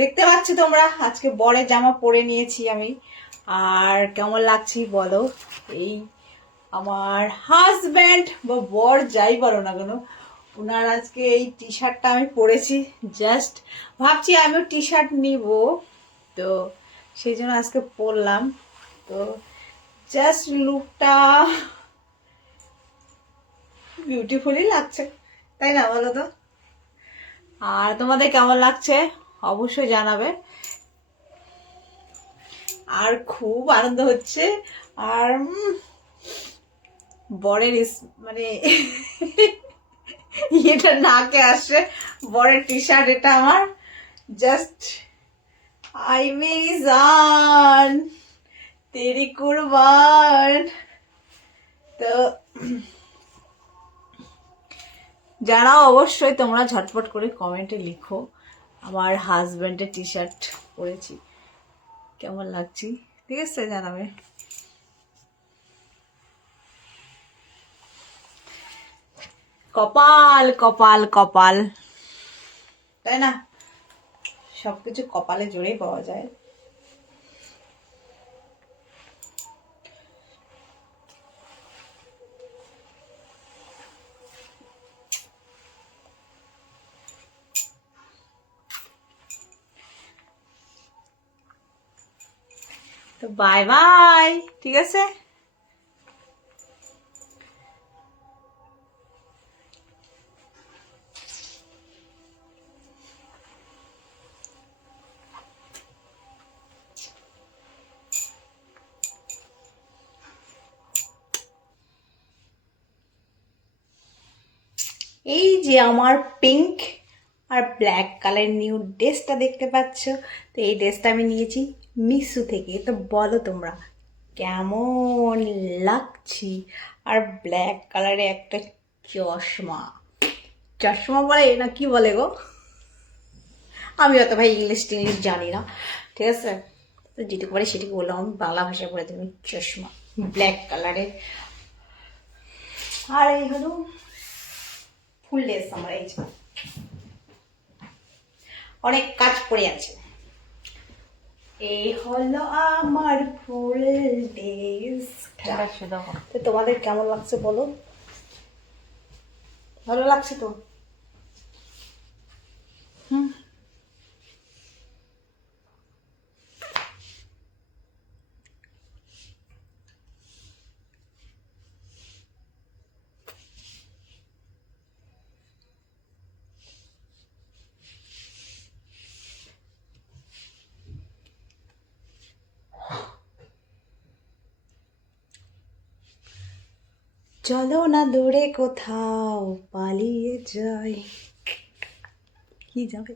দেখতে পাচ্ছি তোমরা আজকে বরের জামা পরে নিয়েছি আমি। আর কেমন লাগছি বলো। এই আমার হাজব্যান্ড বা বর যাই বলো না কেন, ওনার আজকে এই টি শার্টটা আমি পরেছি। জাস্ট ভাবছি আমিও টি শার্ট নিব, তো সেই জন্য আজকে পরলাম। তো জাস্ট লুকটা বিউটিফুলি লাগছে, তাই না বলো তো? আর তোমাদের কেমন লাগছে অবশ্যই জানাবে। আর খুব আনন্দ হচ্ছে। আর বরের মানে এটা নাকে আসে, বরের টি শার্ট এটা আমার। জাস্ট আই মেরি জান তেরি কুরবান। তো জানাও অবশ্যই, তোমরা ঝটপট করে কমেন্টে লিখো আমার হাজব্যান্ডের টি শার্ট পরেছি কেমন লাগছি, ঠিক আছে? জানাবে। কপাল কপাল কপাল, তাই না? সবকিছু কপালে জোরেই পাওয়া যায়। তো বাই বাই, ঠিক আছে? এই যে আমার পিঙ্ক আর ব্ল্যাক কালার নিউ ড্রেসটা দেখতে পাচ্ছ, তো এই ড্রেসটা আমি নিয়েছি মিশো থেকে। তো বলো তোমরা কেমন লাগছি। আর ব্ল্যাক কালারে একটা চশমা, চশমা বলে না কি বলে গো, আমি অত ভাই ইংলিশ টিংলিশ জানি না, ঠিক আছে? তো যেটুকু পারি সেটুকু বললাম, আমি বাংলা ভাষায় বলে তুমি চশমা ব্ল্যাক কালারে। আর এই হলো ফুল ড্রেস আমার, এই যে অনেক কাজ পড়ে আছে। এই হলো আমার ফুল ড্রেস। তো তোমাদের কেমন লাগছে বলো, ভালো লাগছে তো? হুম। চলো না দূরে কোথাও পালিয়ে যাই। কি যাবে?